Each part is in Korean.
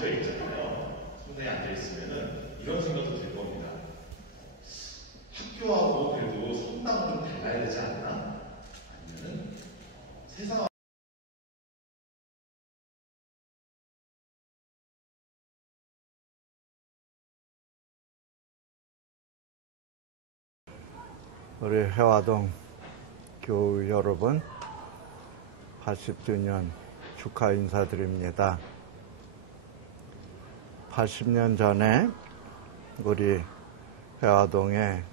앉아있잖아요. 성당에 앉아있으면은 이런 생각도 들 겁니다. 학교하고 그래도 성당은 좀 달라야 되지 않나? 아니면은 세상 우리 해화동 교우 여러분 80주년 축하 인사드립니다. 80년 전에 우리 해화동에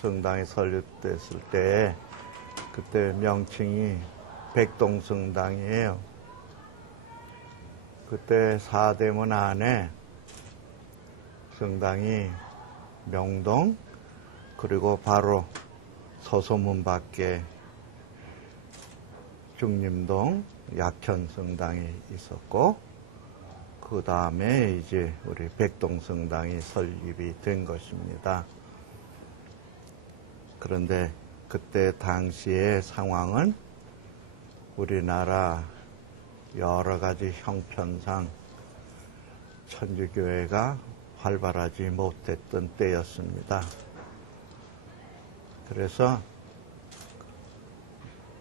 성당이 설립됐을 때 그때 명칭이 백동성당이에요. 그때 사대문 안에 성당이 명동 그리고 바로 서소문 밖에 중림동 약현성당이 있었고 그 다음에 이제 우리 백동성당이 설립이 된 것입니다. 그런데 그때 당시의 상황은 우리나라 여러 가지 형편상 천주교회가 활발하지 못했던 때였습니다. 그래서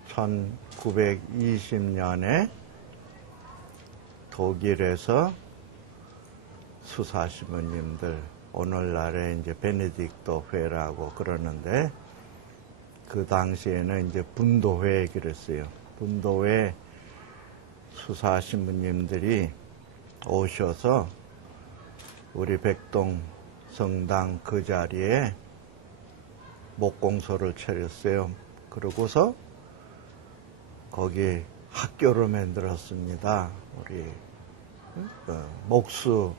1920년에 독일에서 수사시부님들, 오늘날에 이제 베네딕토 회라고 그러는데, 그 당시에는 이제 분도회 그랬어요. 분도회 수사시부님들이 오셔서 우리 백동 성당 그 자리에 목공소를 차렸어요. 그러고서 거기 학교를 만들었습니다. 우리 목수,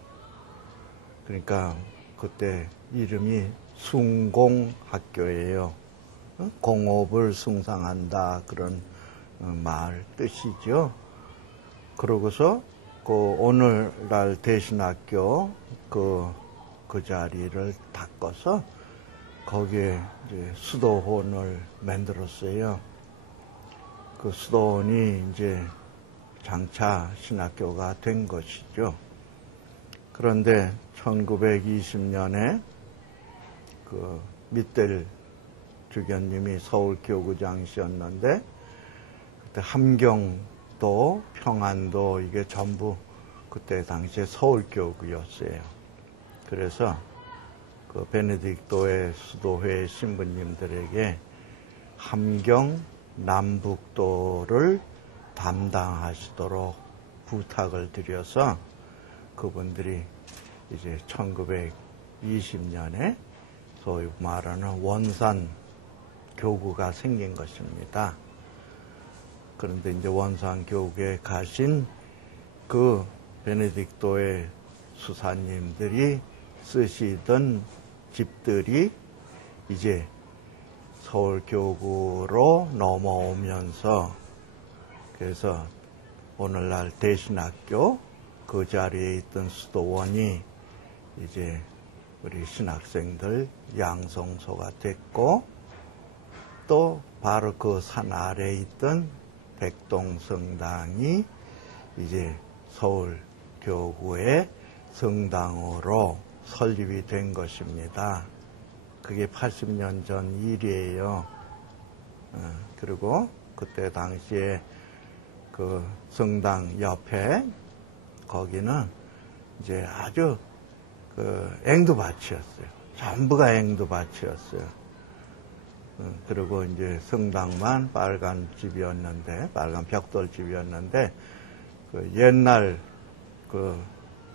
그러니까 그때 이름이 숭공학교예요. 공업을 숭상한다 그런 말 뜻이죠. 그러고서 그 오늘날 대신학교 그 자리를 닦아서 거기에 이제 수도원을 만들었어요. 그 수도원이 이제 장차 신학교가 된 것이죠. 그런데 1920년에 그 밑델 주교님이 서울교구장이셨는데 그때 함경도 평안도 이게 전부 그때 당시에 서울교구였어요. 그래서 그 베네딕토의 수도회 신부님들에게 함경 남북도를 담당하시도록 부탁을 드려서 그분들이 이제 1920년에 소위 말하는 원산 교구가 생긴 것입니다. 그런데 이제 원산 교구에 가신 그 베네딕토의 수사님들이 쓰시던 집들이 이제 서울교구로 넘어오면서 그래서 오늘날 대신학교 그 자리에 있던 수도원이 이제 우리 신학생들 양성소가 됐고 또 바로 그 산 아래에 있던 백동성당이 이제 서울교구의 성당으로 설립이 된 것입니다. 그게 80년 전 일이에요. 그리고 그때 당시에 그 성당 옆에 거기는 이제 아주 그 앵두밭이었어요. 전부가 앵두밭이었어요. 그리고 이제 성당만 빨간 집이었는데, 빨간 벽돌집이었는데, 그 옛날 그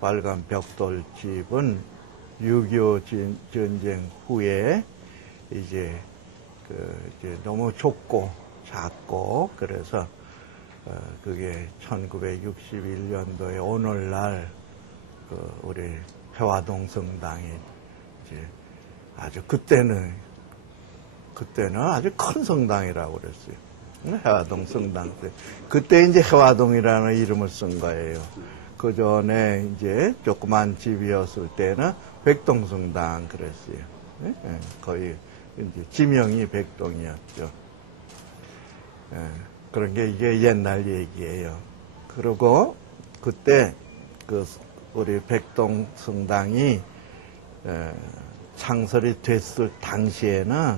빨간 벽돌집은 6.25 전쟁 후에 이제 이제 너무 좁고 작고 그래서 그게 1961년도에 오늘날 그 우리 해화동 성당이 이제 아주 그때는 아주 큰 성당이라고 그랬어요. 해화동 성당 때. 그때 이제 해화동이라는 이름을 쓴 거예요. 그 전에 이제 조그만 집이었을 때는 백동성당 그랬어요. 거의 이제 지명이 백동이었죠. 그런 게 이게 옛날 얘기예요. 그리고 그때 그 우리 백동성당이 창설이 됐을 당시에는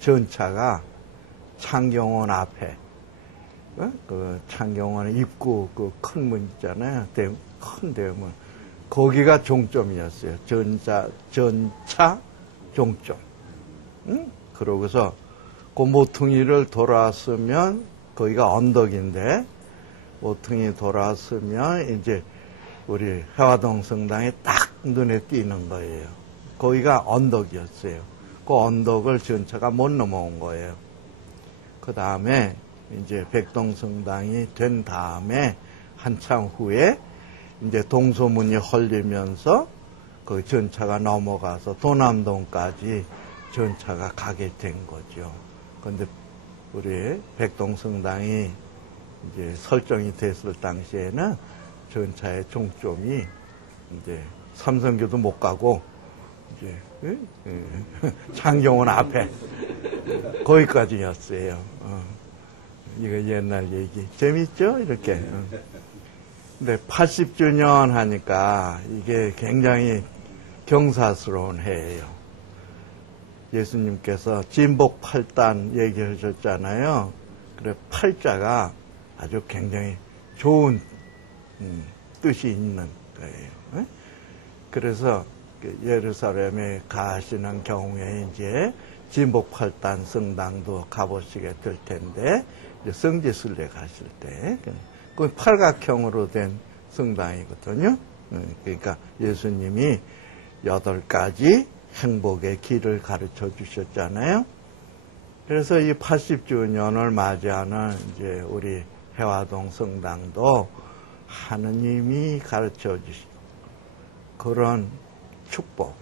전차가 창경원 앞에 그 창경원 입구 그 큰 문 있잖아요. 큰 대문. 거기가 종점이었어요. 전차 종점. 그러고서 그 모퉁이를 돌았으면 거기가 언덕인데 모퉁이 돌았으면 이제 우리 해화동 성당이 딱 눈에 띄는 거예요. 거기가 언덕이었어요. 그 언덕을 전차가 못 넘어온 거예요. 그 다음에 이제 백동성당이 된 다음에 한참 후에 이제 동서문이 헐리면서 그 전차가 넘어가서 도남동까지 전차가 가게 된 거죠. 그런데 우리 백동성당이 이제 설정이 됐을 당시에는 전차의 종점이 이제 삼성교도 못 가고 이제 창경원 앞에 거기까지였어요. 이거 옛날 얘기 재밌죠? 이렇게. 근데 80주년 하니까 이게 굉장히 경사스러운 해예요. 예수님께서 진복 8단 얘기하셨잖아요. 그래, 팔자가 아주 굉장히 좋은 뜻이 있는 거예요. 그래서 예루살렘에 가시는 경우에 이제 진복 8단 성당도 가보시게 될 텐데, 이제 성지순례 가실 때, 그 팔각형으로 된 성당이거든요. 그러니까 예수님이 8가지 행복의 길을 가르쳐 주셨잖아요. 그래서 이 80주년을 맞이하는 이제 우리 해화동 성당도 하느님이 가르쳐 주신 그런 축복,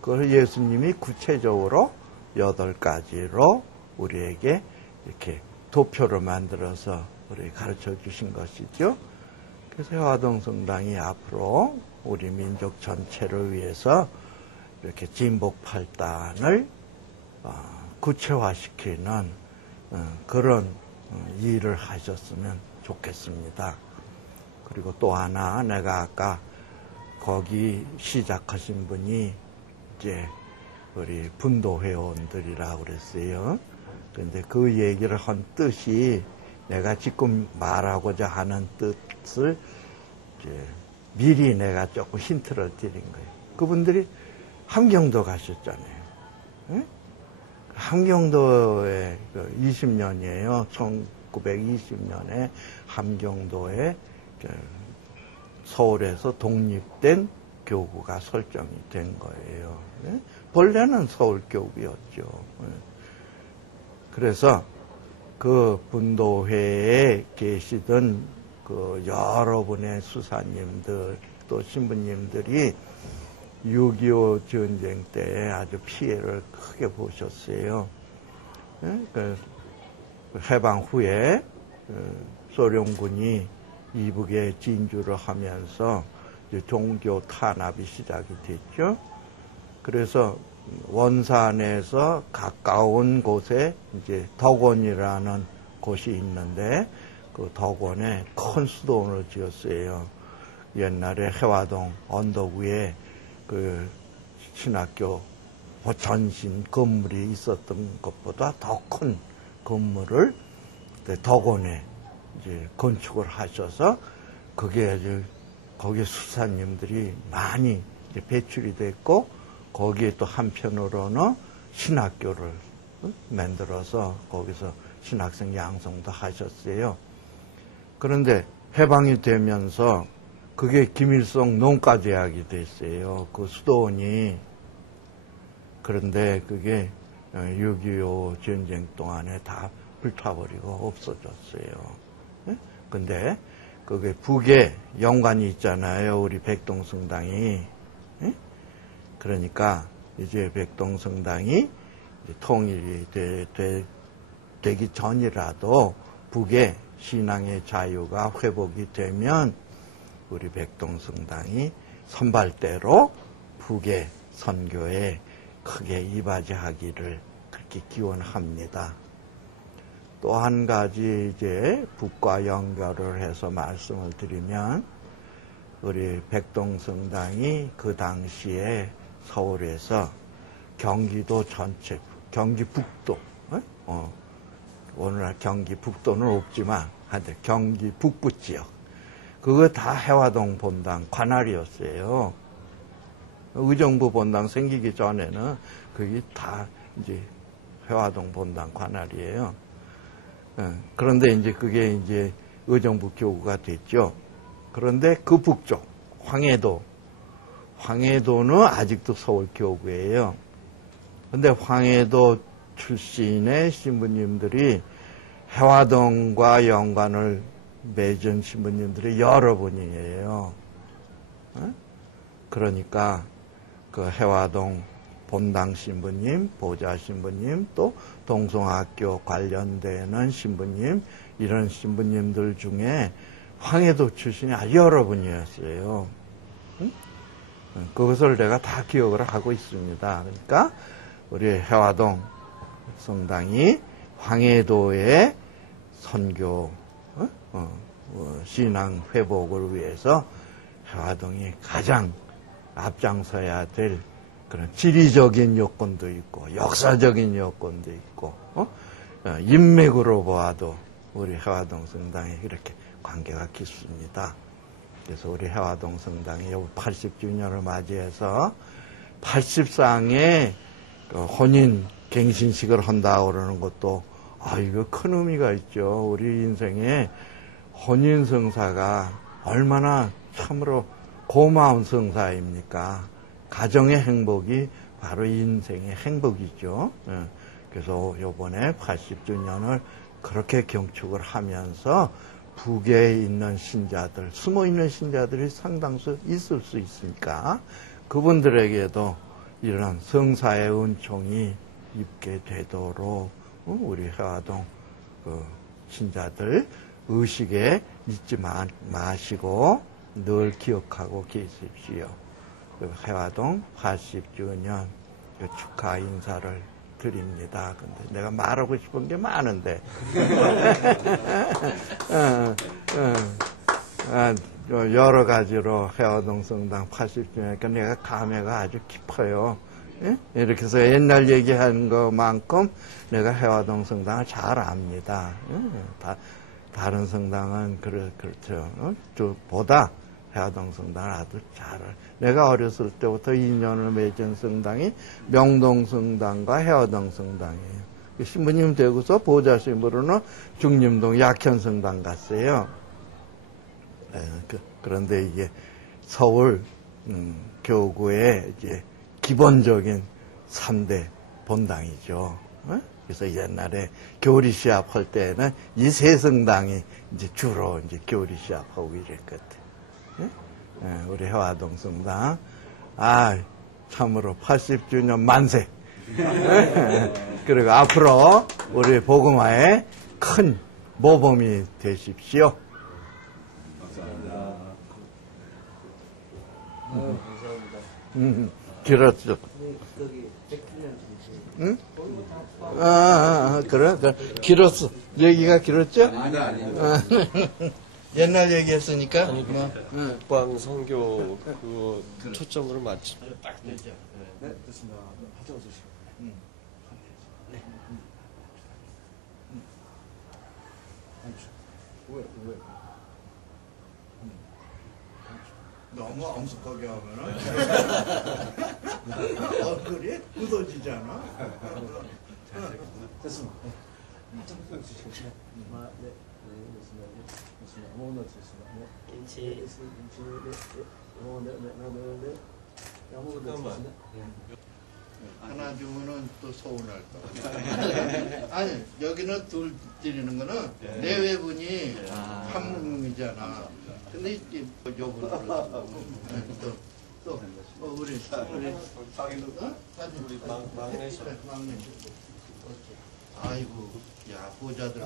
그걸 예수님이 구체적으로 8가지로 우리에게 이렇게 도표를 만들어서 우리 가르쳐 주신 것이죠. 그래서 해화동 성당이 앞으로 우리 민족 전체를 위해서 이렇게 진복 8단을 구체화시키는 그런 일을 하셨으면 좋겠습니다. 그리고 또 하나, 내가 아까 거기 시작하신 분이 이제 우리 분도회원들이라고 그랬어요. 그런데 그 얘기를 한 뜻이 내가 지금 말하고자 하는 뜻을 이제 미리 내가 조금 힌트를 드린 거예요. 그분들이 함경도 가셨잖아요. 응? 함경도에 20년이에요. 1920년에 함경도에 서울에서 독립된 교구가 설정이 된 거예요. 본래는 서울교구였죠. 그래서 그 분도회에 계시던 그 여러분의 수사님들 또 신부님들이 6.25 전쟁 때 아주 피해를 크게 보셨어요. 그 해방 후에 소련군이 이북에 진주를 하면서 이제 종교 탄압이 시작이 됐죠. 그래서 원산에서 가까운 곳에 이제 덕원이라는 곳이 있는데 그 덕원에 큰 수도원을 지었어요. 옛날에 해화동 언덕 위에 그 신학교 전신 건물이 있었던 것보다 더 큰 건물을 덕원에 이제 건축을 하셔서 그게 아주 거기 수사님들이 많이 이제 배출이 됐고 거기에 또 한편으로는 신학교를 만들어서 거기서 신학생 양성도 하셨어요. 그런데 해방이 되면서 그게 김일성 농가대학이 됐어요. 그 수도원이. 그런데 그게 6.25 전쟁 동안에 다 불타버리고 없어졌어요. 근데 그게 북에 영관이 있잖아요. 우리 백동성당이. 그러니까 이제 백동성당이 통일이 되기 전이라도 북의 신앙의 자유가 회복이 되면 우리 백동성당이 선발대로 북의 선교에 크게 이바지하기를 그렇게 기원합니다. 또 한 가지 이제 북과 연결을 해서 말씀을 드리면 우리 백동성당이 그 당시에 서울에서 경기도 전체, 경기 북도, 오늘날 경기 북도는 없지만, 하여튼 경기 북부 지역, 그거 다 해화동 본당 관할이었어요. 의정부 본당 생기기 전에는 그게 다 이제 해화동 본당 관할이에요. 그런데 이제 그게 이제 의정부 교구가 됐죠. 그런데 그 북쪽, 황해도는 아직도 서울 교구예요. 근데 황해도 출신의 신부님들이 해화동과 연관을 맺은 신부님들이 여러분이에요. 그러니까 그 해화동 본당 신부님, 보좌 신부님, 또 동성학교 관련되는 신부님, 이런 신부님들 중에 황해도 출신이 아주 여러분이었어요. 그것을 내가 다 기억을 하고 있습니다. 그러니까 우리 해화동 성당이 황해도의 선교, 신앙 회복을 위해서 해화동이 가장 앞장서야 될 그런 지리적인 요건도 있고, 역사적인 요건도 있고, 인맥으로 보아도 우리 해화동 성당이 그렇게 관계가 깊습니다. 그래서 우리 해화동 성당이 80주년을 맞이해서 80상의 혼인 갱신식을 한다고 그러는 것도, 이거 큰 의미가 있죠. 우리 인생에 혼인 성사가 얼마나 참으로 고마운 성사입니까? 가정의 행복이 바로 인생의 행복이죠. 그래서 요번에 80주년을 그렇게 경축을 하면서 북에 있는 신자들, 숨어 있는 신자들이 상당수 있을 수 있으니까 그분들에게도 이런 성사의 은총이 입게 되도록 우리 해화동 신자들 의식에 잊지 마시고 늘 기억하고 계십시오. 해화동 80주년 축하 인사를 드립니다. 근데 내가 말하고 싶은 게 많은데 여러 가지로 해화동 성당 80주년이니까 내가 감회가 아주 깊어요. 이렇게 해서 옛날 얘기한 것만큼 내가 해화동 성당을 잘 압니다. 다른 성당은 그렇죠. 보다 해화동 성당을 아주 잘 알아요. 내가 어렸을 때부터 인연을 맺은 성당이 명동 성당과 해화동 성당이에요. 신부님 되고서 보좌 신부로는 중림동 약현 성당 갔어요. 그런데 이게 서울 교구의 이제 기본적인 3대 본당이죠. 그래서 옛날에 교리 시합할 때는 이 세 성당이 이제 주로 이제 교리 시합하고 이랬거든. 우리 해화동 성당, 참으로 80주년 만세. 그리고 앞으로 우리 복음화에 큰 모범이 되십시오. 감사합니다. 길었죠. 응? 그래? 길었어. 얘기가 길었죠? 아니다. 옛날 얘기했으니까. 국방 선교 그 초점으로 맞추. 딱 되죠. 네, 됐습니다. 하자고 주시고. 네. 왜? 너무 엄숙하게 하면은 얼굴이 굳어지잖아. 됐습니다. 하자고 주시고. 네, 됐습니다. 아무거나 됐습니다. 네. 김치. 네. 아무거나 됐습니다. 하나 주면은 또 서운할 거. 아니 여기는 둘 드리는 거는 내외분이 한 뭉이잖아. 근데 이제 요거를 또 우리 막내 아이고 야 보자들